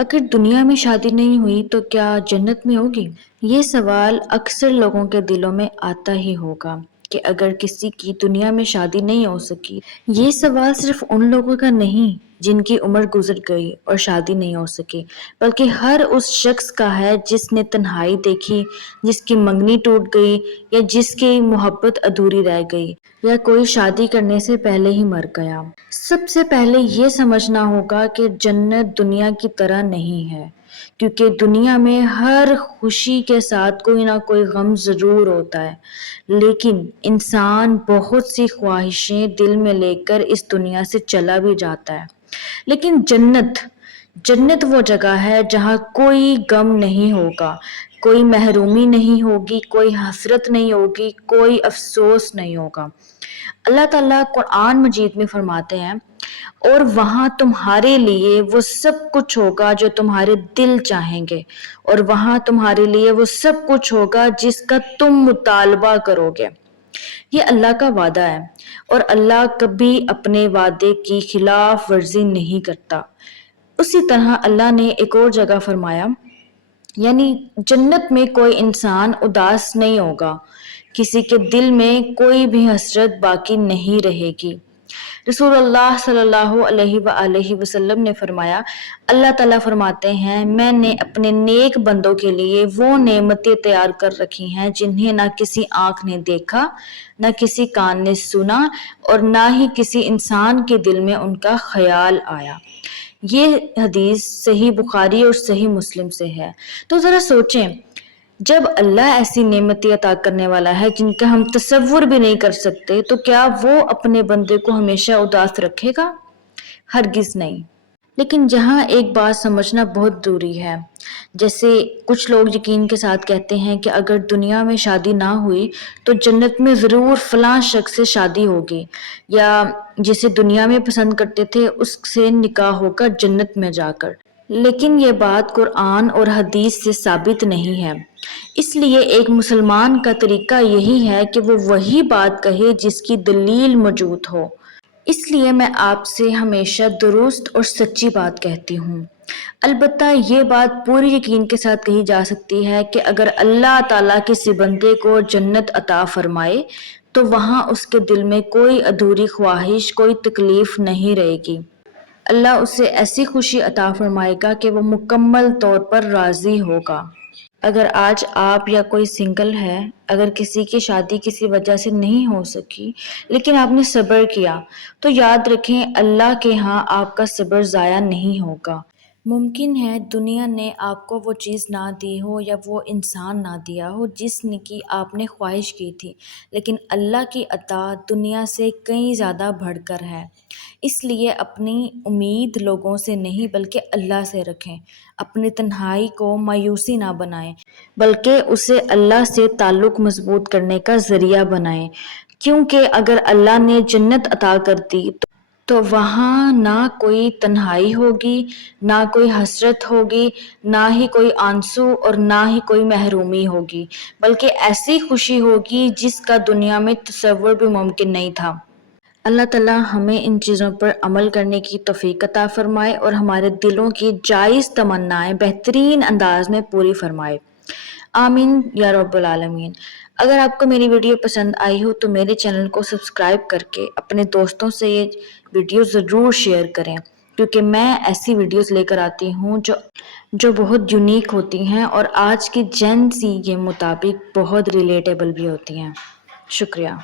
اگر دنیا میں شادی نہیں ہوئی تو کیا جنت میں ہوگی؟ یہ سوال اکثر لوگوں کے دلوں میں آتا ہی ہوگا کہ اگر کسی کی دنیا میں شادی نہیں ہو سکی۔ یہ سوال صرف ان لوگوں کا نہیں جن کی عمر گزر گئی اور شادی نہیں ہو سکی، بلکہ ہر اس شخص کا ہے جس نے تنہائی دیکھی، جس کی منگنی ٹوٹ گئی، یا جس کی محبت ادھوری رہ گئی، یا کوئی شادی کرنے سے پہلے ہی مر گیا۔ سب سے پہلے یہ سمجھنا ہوگا کہ جنت دنیا کی طرح نہیں ہے، کیونکہ دنیا میں ہر خوشی کے ساتھ کوئی نہ کوئی غم ضرور ہوتا ہے، لیکن انسان بہت سی خواہشیں دل میں لے کر اس دنیا سے چلا بھی جاتا ہے۔ لیکن جنت وہ جگہ ہے جہاں کوئی غم نہیں ہوگا، کوئی محرومی نہیں ہوگی، کوئی حسرت نہیں ہوگی، کوئی افسوس نہیں ہوگا۔ اللہ تعالیٰ قرآن مجید میں فرماتے ہیں، اور وہاں تمہارے لیے وہ سب کچھ ہوگا جو تمہارے دل چاہیں گے، اور وہاں تمہارے لیے وہ سب کچھ ہوگا جس کا تم مطالبہ کرو گے۔ یہ اللہ کا وعدہ ہے، اور اللہ کبھی اپنے وعدے کی خلاف ورزی نہیں کرتا۔ اسی طرح اللہ نے ایک اور جگہ فرمایا، یعنی جنت میں کوئی انسان اداس نہیں ہوگا، کسی کے دل میں کوئی بھی حسرت باقی نہیں رہے گی۔ رسول اللہ صلی اللہ علیہ وآلہ وسلم نے فرمایا، اللہ تعالیٰ فرماتے ہیں، میں نے اپنے نیک بندوں کے لیے وہ نعمتیں تیار کر رکھی ہیں جنہیں نہ کسی آنکھ نے دیکھا، نہ کسی کان نے سنا، اور نہ ہی کسی انسان کے دل میں ان کا خیال آیا۔ یہ حدیث صحیح بخاری اور صحیح مسلم سے ہے۔ تو ذرا سوچیں، جب اللہ ایسی نعمتیں عطا کرنے والا ہے جن کا ہم تصور بھی نہیں کر سکتے، تو کیا وہ اپنے بندے کو ہمیشہ اداس رکھے گا؟ ہرگز نہیں۔ لیکن جہاں ایک بات سمجھنا بہت ضروری ہے، جیسے کچھ لوگ یقین کے ساتھ کہتے ہیں کہ اگر دنیا میں شادی نہ ہوئی تو جنت میں ضرور فلاں شخص سے شادی ہوگی، یا جسے دنیا میں پسند کرتے تھے اس سے نکاح ہوگا جنت میں جا کر۔ لیکن یہ بات قرآن اور حدیث سے ثابت نہیں ہے۔ اس لیے ایک مسلمان کا طریقہ یہی ہے کہ وہ وہی بات کہے جس کی دلیل موجود ہو۔ اس لیے میں آپ سے ہمیشہ درست اور سچی بات کہتی ہوں۔ البتہ یہ بات پوری یقین کے ساتھ کہی جا سکتی ہے کہ اگر اللہ تعالیٰ کسی بندے کو جنت عطا فرمائے تو وہاں اس کے دل میں کوئی ادھوری خواہش، کوئی تکلیف نہیں رہے گی۔ اللہ اسے ایسی خوشی عطا فرمائے گا کہ وہ مکمل طور پر راضی ہوگا۔ اگر آج آپ یا کوئی سنگل ہے، اگر کسی کی شادی کسی وجہ سے نہیں ہو سکی لیکن آپ نے صبر کیا، تو یاد رکھیں اللہ کے ہاں آپ کا صبر ضائع نہیں ہوگا۔ ممکن ہے دنیا نے آپ کو وہ چیز نہ دی ہو یا وہ انسان نہ دیا ہو جس کی آپ نے خواہش کی تھی، لیکن اللہ کی عطا دنیا سے کہیں زیادہ بڑھ کر ہے۔ اس لیے اپنی امید لوگوں سے نہیں بلکہ اللہ سے رکھیں۔ اپنی تنہائی کو مایوسی نہ بنائیں، بلکہ اسے اللہ سے تعلق مضبوط کرنے کا ذریعہ بنائیں، کیونکہ اگر اللہ نے جنت عطا کر دی تو وہاں نہ کوئی تنہائی ہوگی، نہ کوئی حسرت ہوگی، نہ ہی کوئی آنسو، اور نہ ہی کوئی محرومی ہوگی، بلکہ ایسی خوشی ہوگی جس کا دنیا میں تصور بھی ممکن نہیں تھا۔ اللہ تعالیٰ ہمیں ان چیزوں پر عمل کرنے کی توفیق عطا فرمائے اور ہمارے دلوں کی جائز تمنائیں بہترین انداز میں پوری فرمائے۔ آمین یا رب العالمین۔ اگر آپ کو میری ویڈیو پسند آئی ہو تو میرے چینل کو سبسکرائب کر کے اپنے دوستوں سے یہ ویڈیو ضرور شیئر کریں، کیونکہ میں ایسی ویڈیوز لے کر آتی ہوں جو بہت یونیک ہوتی ہیں اور آج کی جین زی کے مطابق بہت ریلیٹیبل بھی ہوتی ہیں۔ شکریہ۔